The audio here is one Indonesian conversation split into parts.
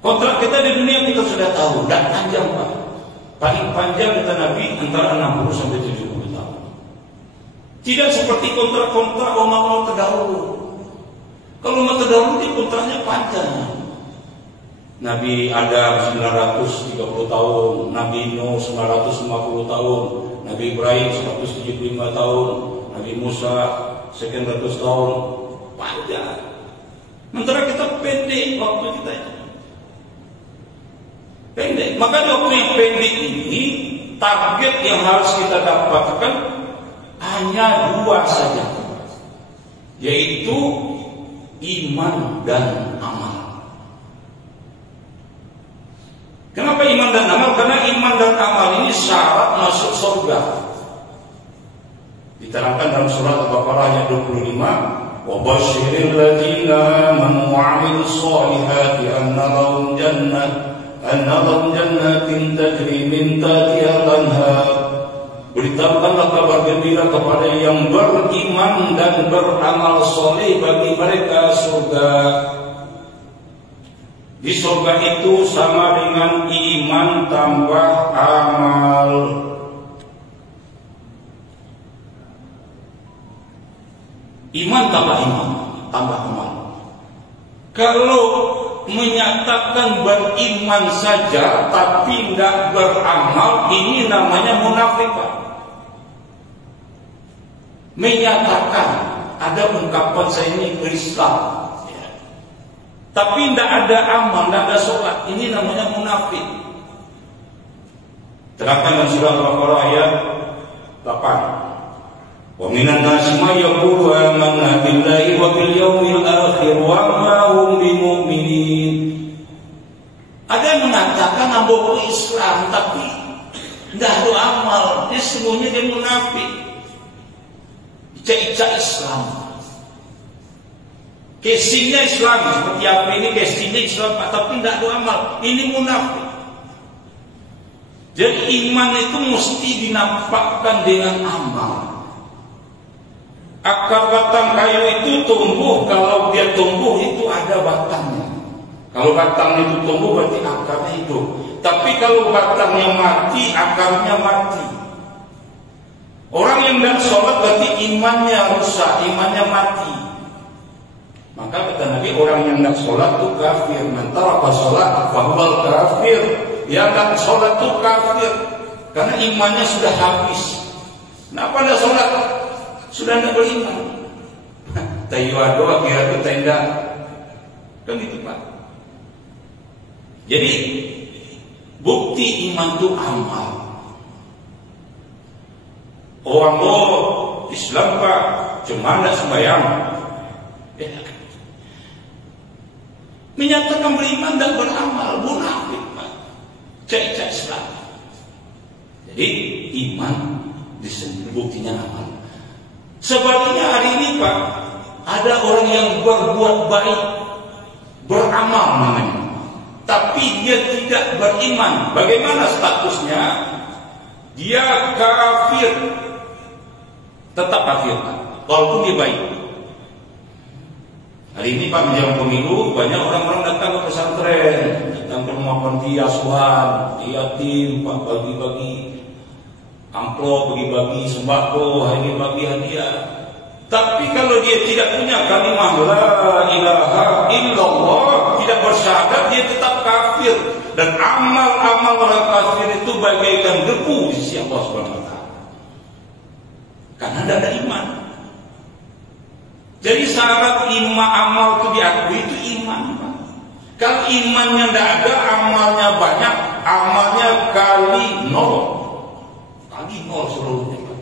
Kontrak kita di dunia kita sudah tahu, tidak panjang Pak. Paling panjang kata Nabi antara 60 sampai 70 tahun. Tidak seperti kontrak-kontrak orang terdahulu. Kalau mau terdahulu dia kontraknya panjang. Nabi Adam 930 tahun, Nabi Nuh 950 tahun, Nabi Ibrahim 175 tahun, Nabi Musa sekian ratus tahun. Panjang. Sementara kita pendek waktu kita ini. Pendek. Maka waktu yang pendek ini target yang harus kita dapatkan hanya 2 saja, yaitu iman dan amal. Kenapa iman dan amal? Karena iman dan amal ini syarat masuk surga. Diterangkan dalam surat Al-Baqarah ayat 25. وَبَشِّرِ الَّذِينَ آمَنُوا وَعَمِلُوا الصَّالِحَاتِ أَنَّ لَهُمْ جَنَّاتٍ تَجْرِي مِنْ تَحْتِهَا الْأَنْهَارُ. Beritahukanlah kabar gembira kepada yang beriman dan beramal soleh, bagi mereka surga. Di surga itu sama dengan iman tambah amal. Iman tambah iman, tambah amal. Kalau menyatakan beriman saja tapi tidak beramal, ini namanya munafik Pak. Menyatakan ada ungkapan saya ini Islam, ya, tapi tidak ada amal, tidak ada sholat, ini namanya munafik. Terangkan dalam surah Al-Baqarah ayat 8. وَمِنَ النَّاسِ مَن يَقُولُ آمَنَّا بِاللَّهِ وَبِالْيَوْمِ الْآخِرِ وَمَا هُمْ بِمُؤْمِنِينَ. Ada yang mengatakan aku Islam tapi tidak ada amal, dia semuanya dia munafik. Ica-ica Islam, casingnya Islam seperti apa ini, casingnya Islam tapi tidak ada amal, ini munafik. Jadi iman itu mesti dinampakkan dengan amal. Akar batang kayu itu tumbuh, kalau dia tumbuh itu ada batangnya. Kalau batang itu tumbuh berarti akarnya hidup. Tapi kalau batangnya mati, akarnya mati. Orang yang tidak sholat berarti imannya rusak, imannya mati. Maka kata Nabi, orang yang tidak sholat itu kafir. Man taraka sholat fahuwal kafir. Yang tidak sholat itu kafir, karena imannya sudah habis. Kenapa tidak sholat? Sudah tidak beriman. Tayyado akhirnya itu tenda. Kan itu Pak. Jadi bukti iman itu amal. Orang Islam Pak, cuma tidak sembahyang. Menyatakan beriman dan beramal, munafik Pak. Cek Islam. Jadi iman disebut buktinya amal. Sebaliknya hari ini Pak, ada orang yang berbuat baik, beramal namanya, tapi dia tidak beriman. Bagaimana statusnya? Dia kafir, tetap kafir Pak, walaupun dia baik. Hari ini Pak menjelang pemilu, banyak orang-orang datang ke pesantren, datang ke rumah panti asuhan, yatim Pak, bagi-bagi amplop, bagi-bagi sembako, hari ini bagi hadiah. Tapi kalau dia tidak punya kalimat la ilaha illallah, tidak bersyahadat, dia tetap kafir. Dan amal-amal orang kafir itu bagaikan debu di sisi Allah Subhanahu wa taala. Karena tidak ada iman. Jadi syarat iman amal itu diakui itu iman. Kalau imannya tidak ada, amalnya banyak, amalnya kali nol. Kali nol seluruhnya.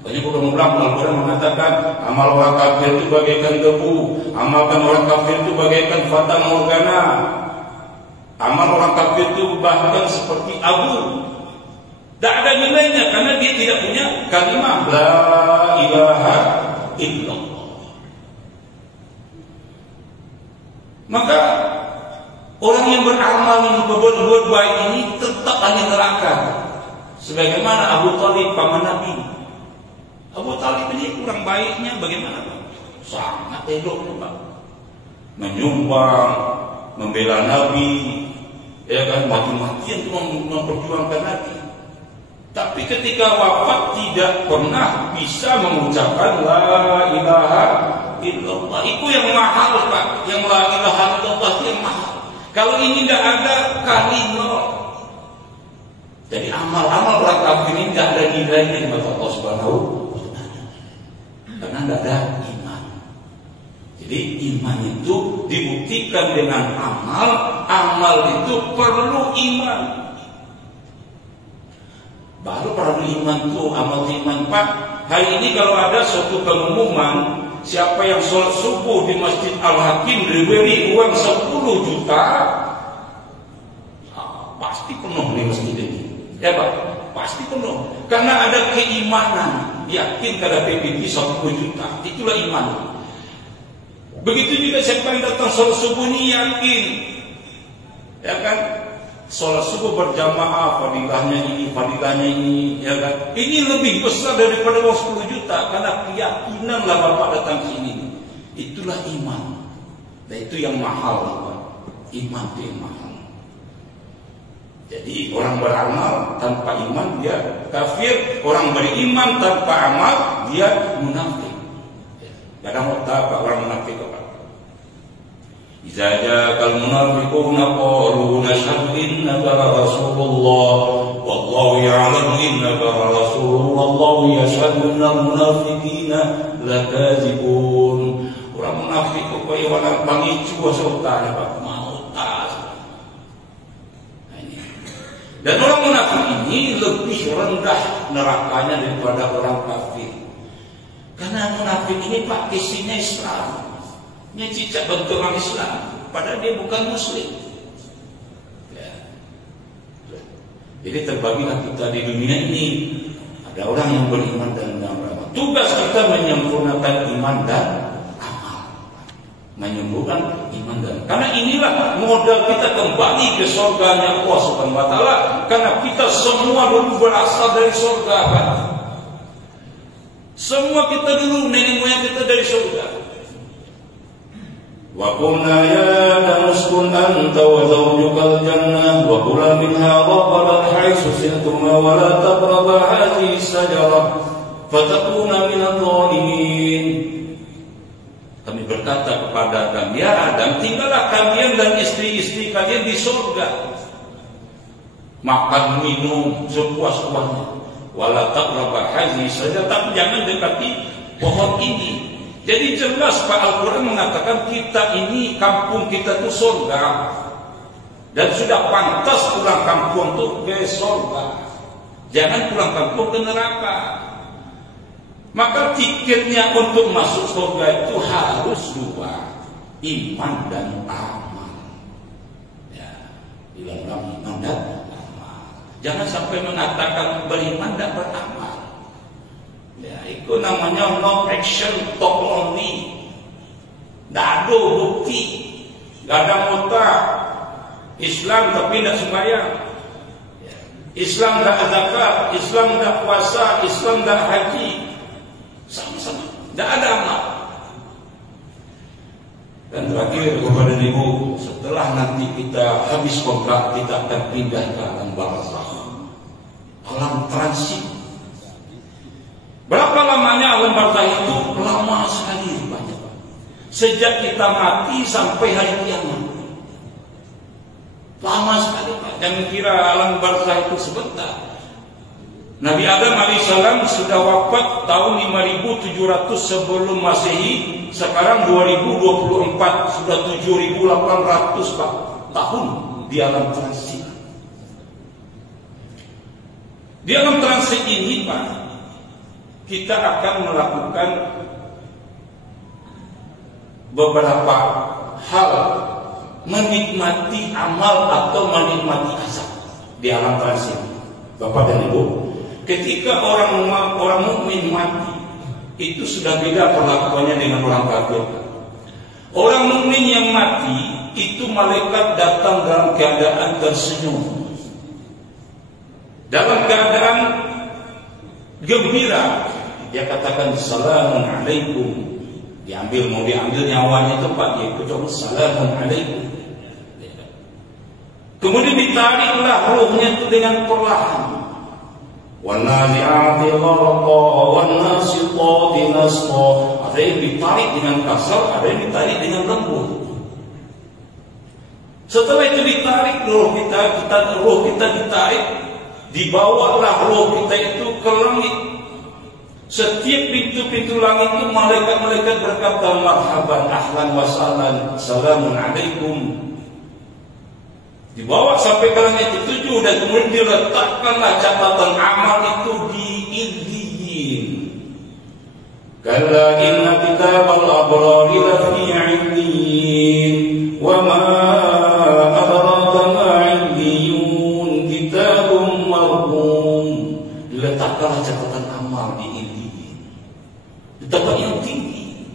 Makanya ulang-ulang Al-Quran mengatakan amal orang kafir itu bagaikan debu, amalkan orang kafir itu bagaikan fata morgana. Amal orang kafir itu bahkan seperti abu. Tidak ada nilainya karena dia tidak punya kalimat la ilaha illallah. Maka orang yang beramal yang berbuat baik ini tetap hanya neraka. Sebagaimana Abu Talib paman Nabi. Abu Talib ini kurang baiknya bagaimana Pak? Sangat elok Pak. Menyumbang, membela Nabi, ya kan, mati-matian untuk memperjuangkan Nabi. Tapi ketika wafat tidak pernah bisa mengucapkan la ilaha illallah. Itu yang mahal, Pak. Yang la ilaha illallah itu yang mahal. Kalau ini tidak ada, kalimat. Jadi amal-amal orang kafir ini tidak ada nilainya di mata Allah Subhanahu wa Ta'ala. Karena tidak ada iman. Jadi iman itu dibuktikan dengan amal. Amal itu perlu iman. Baru perlu iman tuh, amal iman, Pak. Hari ini kalau ada suatu pengumuman, siapa yang sholat subuh di Masjid Al-Hakim diberi uang 10 juta, pasti penuh di masjid ini. Ya Pak, pasti penuh. Karena ada keimanan, yakin kada PBB 10 juta, itulah iman. Begitu juga siapa yang datang sholat subuh ini yakin, ya kan? Sholat subuh berjamaah, fadilahnya ini, ya kan? Ini lebih besar daripada uang 10 juta, karena keyakinan lah Bapak datang sini. Itulah iman. Dan itu yang mahal, Bapak. Iman itu yang mahal. Jadi orang beramal tanpa iman dia kafir, orang beriman tanpa amal dia munafik. Kadang otak orang munafik apa? Idza ja'al munafiquna qalu nashhadu innaka rasulullah wallahu ya'lamu innaka rasulullah wallahu yashhadu innal munafiqina lakadzibun. Orang munafik kok kaya orang pangicu sautan Pak mau tas. Dan orang munafik ini lebih rendah nerakanya daripada orang kafir. Karena munafik ini Pak isinya Islam. Ini cicak bentuk orang Islam, padahal dia bukan Muslim. Ya. Jadi terbagilah kita di dunia ini. Ada orang yang beriman dan beramal. Tugas kita menyempurnakan iman dan amal. Menyembuhkan iman dan amal. Karena inilah modal kita kembali ke surganya Allah Subhanahu wa Ta'ala. Karena kita semua dulu berasal dari surga, kan? Semua kita dulu nenek moyang kita dari surga. Wa qulna ya Adam uskun anta wa zawjukal jannah wa kula minha ragadan haitsu shi'tuma wa la taqraba hadhihi as-shajarah fatakuna minadh dhalimin. Kami berkata kepada Adam, ya Adam, tinggallah kalian dan istri-istri kalian di surga. Makan minum sepuas-puasnya. Wala taqraba hadhihi as-shajarah, tapi jangan dekati pohon ini. Jadi jelas Pak Al-Quran mengatakan kita ini kampung kita itu surga. Dan sudah pantas pulang kampung itu ke surga. Jangan pulang kampung ke neraka. Maka tiketnya untuk masuk surga itu harus dua, iman dan amal. Ya, bilang iman dan amal. Jangan sampai mengatakan beriman dan beramal. Ya, itu namanya no action talk only. Tidak ada bukti, tidak ada otak. Islam tapi tidak sembahyang. Ya. Islam tidak zakat, Islam tidak puasa, Islam tidak haji. Sama-sama, tidak ada amal. Dan terakhir kepada ibu, setelah nanti kita habis kontrak, kita akan pindah ke alam barzakh, alam transit. Berapa lamanya alam barzakh itu? Lama sekali banyak. Sejak kita mati sampai hari kiamat. Lama sekali Pak. Jangan kira alam barzakh itu sebentar. Nabi Adam alaihissalam sudah wafat tahun 5700 sebelum Masehi. Sekarang 2024 sudah 7800 Pak tahun di alam transit. Di alam transit ini Pak, kita akan melakukan beberapa hal, menikmati amal atau menikmati azab di alam transit. Bapak dan Ibu, ketika orang mukmin mati, itu sudah beda perlakuannya dengan orang kafir. Orang mukmin yang mati itu malaikat datang dalam keadaan tersenyum, dalam keadaan gembira. Dia katakan salamun alaikum. Mau diambil nyawanya itu Pak, dia ucap salamun alaikum. Kemudian ditariklah ruhnya itu dengan perlahan. وَالنَّازِعَاتِ غَرْقًا وَالنَّاشِطَاتِ نَشْطًا. Ada yang ditarik dengan kasar, ada yang ditarik dengan lembut. Setelah itu ditarik roh kita ditarik, dibawalah roh kita itu ke langit. Setiap pintu-pintu langit itu malaikat-malaikat berkata, marhaban, ahlan wa sahlan, salamun alaikum. Dibawa sampai ke langit ketujuh dan kemudian diletakkanlah catatan amal itu di Illiyin. Kalla inna kitabal abrari lafi Illiyin wa ma adraka ma Illiyun kitabun marqum. Diletakkanlah catatan amal di Illiyin, di tempat yang tinggi.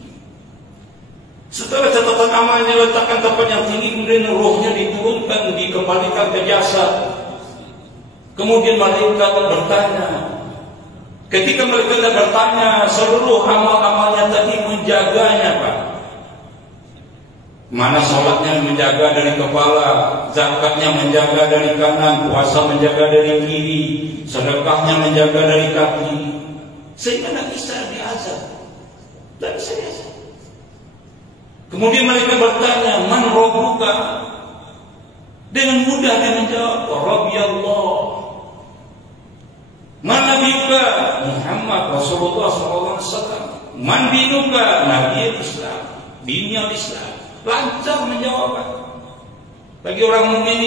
Setelah catatan amalnya diletakkan tempat yang tinggi, kemudian rohnya diturunkan, dikembalikan ke jasad. Kemudian malaikat bertanya. Ketika malaikat bertanya, seluruh amal-amalnya tadi menjaganya, Pak. Mana sholatnya menjaga dari kepala, zakatnya menjaga dari kanan, puasa menjaga dari kiri, sedekahnya menjaga dari kaki. Sehingga tidak bisa diazab, tidak bisa diazab. Kemudian mereka bertanya, man rabbuka? Dengan mudah dia menjawab, Rabbi Allah. Man nabiyuka? Muhammad Rasulullah SAW. Man dinuka? Nabi Islam, dinnya Islam. Lancar menjawab. Bagi orang mukmin,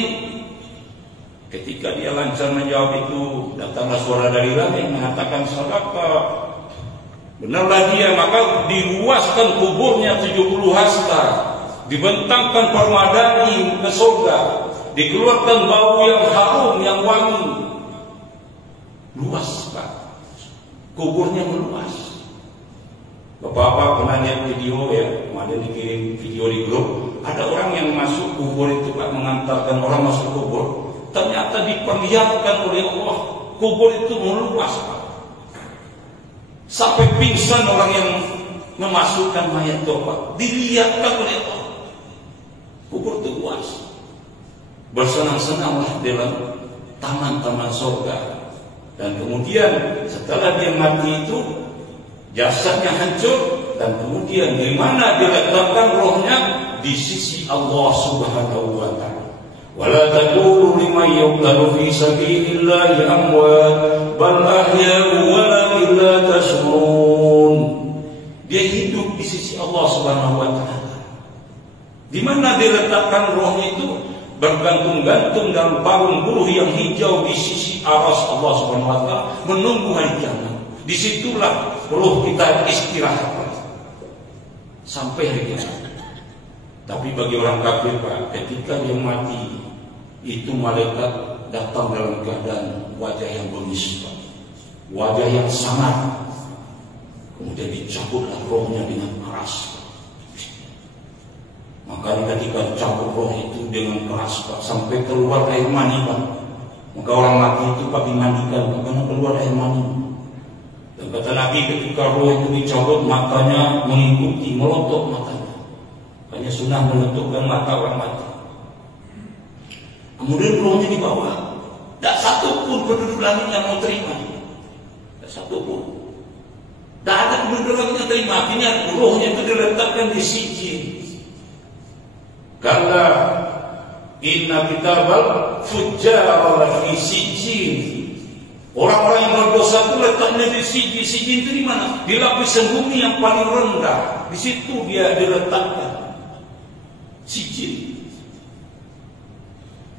ketika dia lancar menjawab itu, datanglah suara dari langit mengatakan sadaqah. Benarlah dia, maka diluaskan kuburnya 70 hasta, dibentangkan permadani ke surga, dikeluarkan bau yang harum, yang wangi. Luas, Pak. Kuburnya meluas. Bapak-bapak pernah lihat video ya, kemarin dikirim video di grup. Ada orang yang masuk kubur itu, Pak, mengantarkan orang masuk kubur. Ternyata diperlihatkan oleh Allah, kubur itu meluas, Pak. Sampai pingsan orang yang memasukkan mayat tobat, dilihatkan oleh Allah. Kubur itu luas. Bersenang-senanglah dalam taman-taman surga. Dan kemudian setelah dia mati itu, jasadnya hancur, dan kemudian di mana diletakkan rohnya? Di sisi Allah Subhanahu wa taala. Wala taqulu liman yuqtalu fi sabilillahi amwat bal ahya'u walakin la tash'urun. Dia hidup di sisi Allah Subhanahu wa taala. Di mana diletakkan rohnya itu? Bergantung-gantung dalam barung buluh yang hijau di sisi aras Allah Subhanahu wa taala, menunggu hari kiamat. Disitulah roh kita istirahat sampai hari kiamat. Tapi bagi orang kafir, Pak, ketika dia mati, itu malaikat datang dalam keadaan wajah yang bengis, Pak. Wajah yang sangat. Kemudian dicabutlah rohnya dengan keras, Pak. Maka ketika dicabut roh itu dengan keras, Pak, sampai keluar air mani, Pak. Maka orang mati itu, Pak, dimandikan karena keluar air mani. Dan kata Nabi, ketika roh itu dicabut, matanya mengikuti, melotot matanya. Hanya sunnah menutupkan mata orang mati. Kemudian rohnya dibawa. Tak satu pun penduduk langit yang mau terima. Tak satu pun. Tak ada penduduk langit yang terima. Akhirnya rohnya itu diletakkan di sijil. Karena inna kitabal fujjar fi sijil. Orang-orang yang berdosa itu letaknya di sijil. Sijil itu di mana? Di lapisan bumi yang paling rendah. Di situ dia diletakkan sijil.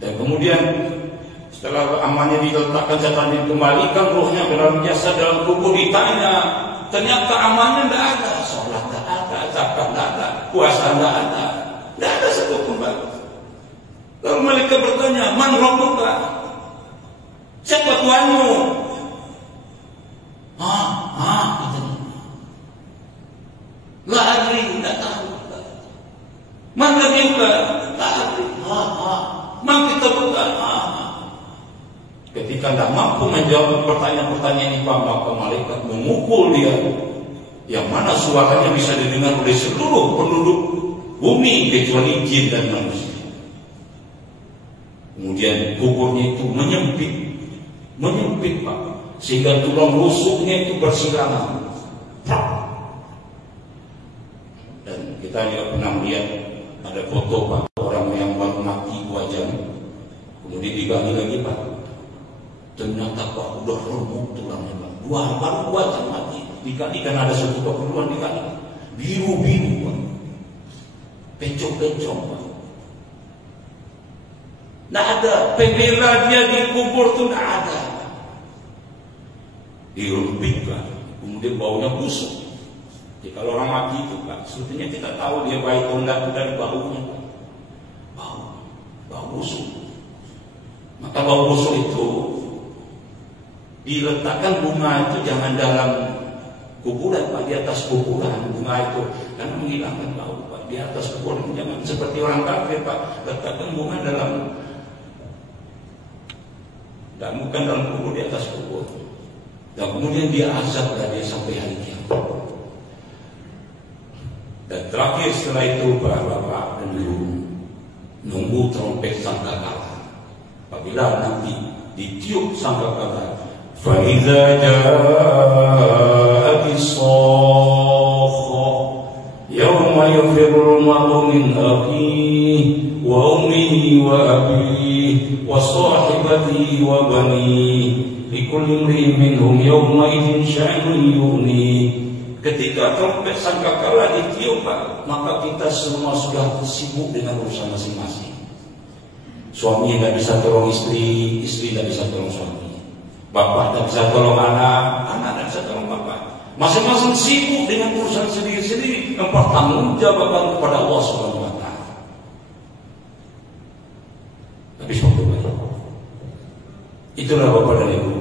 Dan kemudian setelah amalnya diletakkan, catatan dikembalikan rohnya ke dalam jasad dalam kubur, ditanya, ternyata amalnya tidak ada, sholat tidak ada, zakat tidak ada, puasa tidak ada, tidak ada satu pun. Lalu malaikat bertanya, man rabbuka? Siapa Tuhanmu? Katanya. La adri, tidak tahu. Man nabiyuka? La adri. Man kita bukan. Ketika tidak mampu menjawab pertanyaan-pertanyaan ini, maka malaikat memukul dia, yang mana suaranya bisa didengar oleh seluruh penduduk bumi kecuali jin dan manusia. Kemudian kuburnya itu menyempit Pak, sehingga tulang rusuknya itu bersiraman. Dan kita juga pernah melihat ada foto Pak, orang yang baru mati 2 jam, kemudian digali lagi Pak, ternyata Pak udah remuk tulangnya Pak, baru 2 jam mati, digali karena ada suatu keperluan, digali biru-biru Pak, pencong-pencong Pak. Nggak ada pembela dia dikubur tuh, nggak ada. Dirempit Pak, kemudian baunya busuk. Jadi kalau orang mati itu Pak, sebetulnya kita tahu dia baik atau enggak dari baunya. Bau busuk. Maka bau busuk itu diletakkan bunga itu jangan dalam kuburan Pak, di atas kuburan bunga itu, karena menghilangkan bau Pak. Di atas kuburan jangan seperti orang kafir Pak, letakkan bunga bukan dalam kubur, di atas kubur. Dan kemudian dia azab dia sampai hari kiamat. Dan terakhir setelah itu Bapak dan Ibu nunggu trompet sangkakala. Apabila nanti ditiup sangkakala, fa idza ja'atis sakha yawma yafirru al-mar'u min akhihi wa ummihi wa abihi wa sahibatihi wa banihi likulli imri'in minhum yawma idzin sya'nun yughnihi. Ketika trompet sangkakala ditiup Pak, maka kita semua sudah sibuk dengan urusan masing-masing. Suami tidak bisa tolong istri, istri tidak bisa tolong suami, bapak tidak bisa tolong anak, anak tidak bisa tolong bapak. Masing-masing sibuk dengan urusan sendiri-sendiri, mempertanggungjawabkan kepada Allah Subhanahu wa Ta'ala. Tapi suatu baik. Itulah Bapak dan Ibu,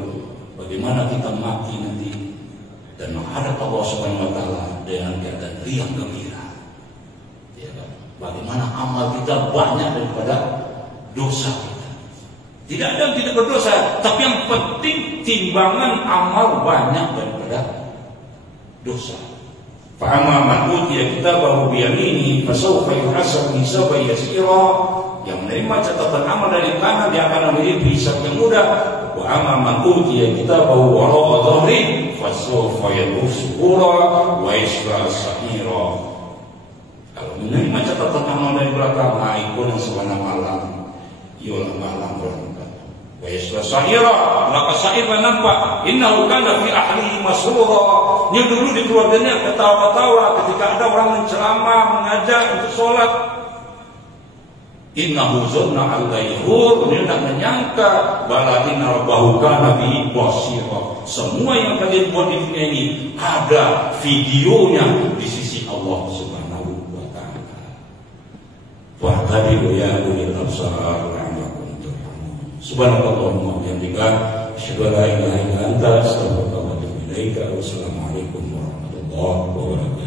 bagaimana kita mati nanti dan menghadap Allah Subhanahu wa Ta'ala dengan keadaan riang gembira. Ya kan? Bagaimana amal kita banyak daripada dosa kita. Tidak ada yang tidak berdosa, tapi yang penting timbangan amal banyak daripada dosa. Fa amma man utiya kitabahu bi yaminihi fasawfa yuhasabu hisaban yasira. Yang menerima catatan amal dari kanan dia akan memiliki hisab yang mudah. Wa amma man utiya kitabahu wara'a dhahri fasawfa yad'u subura wa yasla sa'ira. Kalau menerima catatan amal dari belakang, itu yang sebenarnya malam, yola malam berangkat. Wa yasla sa'ira, maka sa'ira nampak. Innahu kana fi ahlihi masrura. Dia dulu di keluarganya ketawa-tawa ketika ada orang menceramah, mengajak untuk sholat. Innahu zanna al-ghayhur, dia tidak menyangka bala inna rabbahu kana bihi basira. Semua yang kalian buat di dunia ini ada videonya di sisi Allah Subhanahu wa Ta'ala. Wa tabi'u ya ulil absar la'allakum turhamun. Subhanallahumma wa bihamdika asyhadu an la ilaha illa anta astaghfiruka wa atubu ilaika. Wassalamualaikum warahmatullahi wabarakatuh.